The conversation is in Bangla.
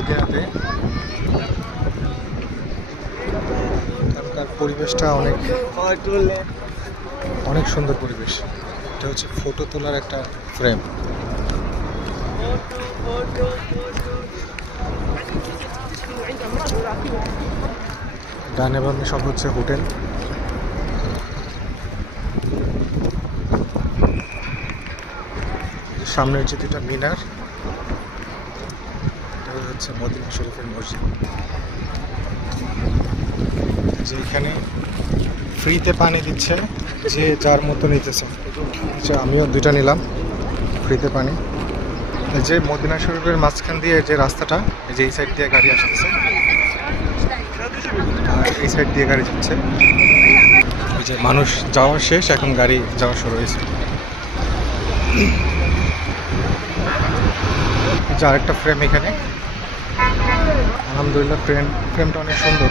মদিনাতে এখানকার পরিবেশটা অনেক অনেক সুন্দর পরিবেশ। এটা হচ্ছে ফটো তোলার একটা ফ্রেম। ডানে বামে সব হচ্ছে হোটেল। সামনের যে দুটা মিনার, এটা হচ্ছে মদিনা শরীফের মসজিদ। যেখানে ফ্রিতে পানি দিচ্ছে, যে যার মতো নিতেছে। আমিও দুইটা নিলাম ফ্রিতে পানি। এই যে মদিনা শরীফের মাঝখান দিয়ে যে রাস্তাটা, এই যে এই সাইড দিয়ে গাড়ি আসতেছে আর এই সাইড দিয়ে গাড়ি যাচ্ছে। এই যে মানুষ যাওয়া শেষ, এখন গাড়ি যাওয়া শুরু হয়েছে। যে আরেকটা ফ্রেম এখানে, আলহামদুলিল্লাহ ফ্রেমটা অনেক সুন্দর।